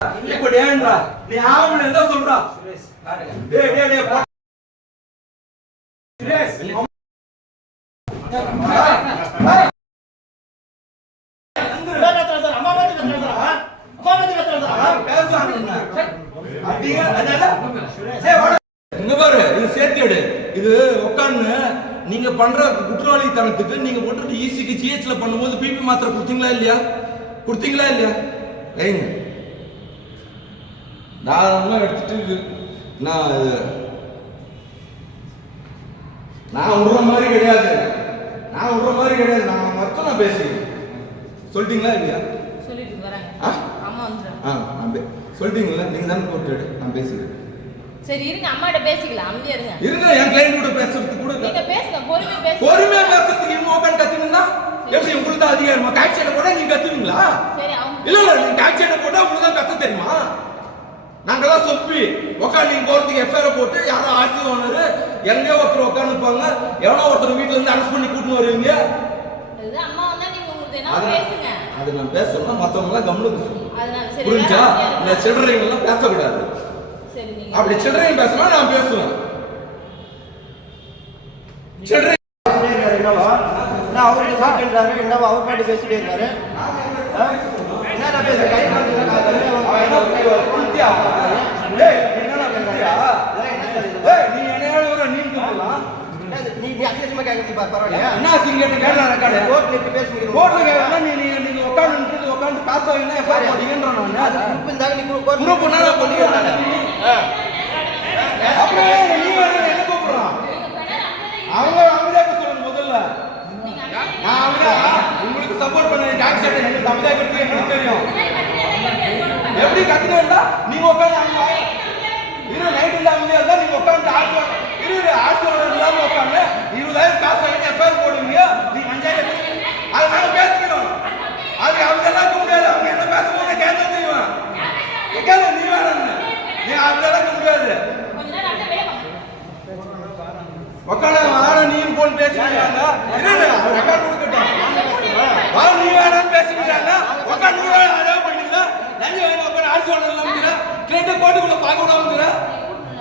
இப்ப டேன்றா நீ ஆவல என்ன சொல்றா டேய் டேய் டேய் சுரேஷ் இது உட்கார்ந்து நீங்க பண்ற குற்றவாளித்தனத்துக்கு நீங்க போட்டு ஈசிக்கு ஜிஹெச்ல பண்ணும்போது பிபி மாத்திரை கொடுத்தீங்களா இல்லையா ஏங்க நான் எடுத்துட்டு நான் விடுற மாதிரி கிடையாது நான் மட்டும் நான் பேசுறேன் சொல்லிட்டீங்களா இல்லையா சொல்லிட்டீங்களா நீங்க தானே போட்டு நான் பேசுறேன் சரி இருங்க அம்மாட்ட பேசிக்கலாம் அமைதியா இருங்க என் கிளையன்ட் கூட பேசுறதுக்கு கூட நீங்க பேசுங்க பொறுமையா பேசுறதுக்கு மொபைல் கத்துனீங்கன்னா எப்படி உங்களுக்கு தான் அதிகாரமா டாக்ஸில போட நீங்க கத்துவீங்களா சரி இல்ல நீங்க டாக்ஸில போட்டா உங்களுக்கு தான் கத்த தெரியுமா நாங்கெல்லாம் சொப்பி உட்காந்து நீங்க போறதுக்கு எஃப்ஐஆர் போட்டு யாரோ ஆர்சி ஓனர் எங்கேயோ ஒருத்தர் உட்காந்துருப்பாங்க எவனோ ஒருத்தர் வீட்டுல இருந்து அரெஸ்ட் பண்ணி கூட்டின்னு வருவீங்க அம்மா வந்தா நீங்க உங்களுக்கு என்ன பேசுங்க அது நான் பேசணும் மத்தவங்க எல்லாம் கவனிச்சு புரிஞ்சா இந்த சில்லறைங்க எல்லாம் பேசக்கூடாது அப்படி சில்லறைங்க பேசினா நான் பேசுவேன் சில்லறை அவரு சாப்பிட்டுறாரு என்ன அவர் பாட்டு பேசிட்டே இருக்காரு என்ன பேசுற நீ என்ன நீங்க போலாம் நீ அசிங்கமா கேக்குறது பரவாயில்லையா என்ன அசிங்கம் கேட்கலாம் ரெக்கார்டு கோர்ட்ல பேசுறீங்க கோர்ட்ல கேட்கலாம் நீங்க உட்கார்ந்து காசு என்ன எஃப்ஐஆர் போடுங்கன்ற நான் அது குரூப் இருந்தாங்க நீ கோர்ட் குரூப் பண்ணா பண்ணிடுறாங்க அப்படியே நீ என்ன கூப்பிடுறான் அவங்க அமைதியாக சொல்லுங்க முதல்ல நான் உங்களுக்கு சப்போர்ட் பண்ண டாக்ஸ் எனக்கு அமைதியாக இருக்கு எனக்கு தெரியும் எப்படி கத்துனா நீங்க உட்காந்து நைட் இல்ல அமைதியா இருந்தா நீங்க உட்காந்து ஆர்டர் இல்லாம உட்காந்து 20,000 காசு வாங்கி எஃப்ஐஆர் போடுவீங்க நீங்க 5,000 அதை நாங்க பேசிக்கிறோம் அது அவங்க எல்லாம் முடியாது அவங்க என்ன பேசும்போது கேட்க செய்வான் கேட்காத நீ வேணும் நீ அதெல்லாம் முடியாது உட்காந்து வாட நீயும் போன் பேசிக்கிறாங்க ரெக்கார்ட் கொடுக்கட்டும் வாட நீ வேணும்னு பேசிக்கிறாங்க உட்காந்து நீ வேணும் அதாவது பண்ணிக்கலாம் நிறைய வேணும் அப்புறம் ஆர்சி ஓனர் கிளேட்டை கோட்டுக்குள்ள பார்க்க விடாம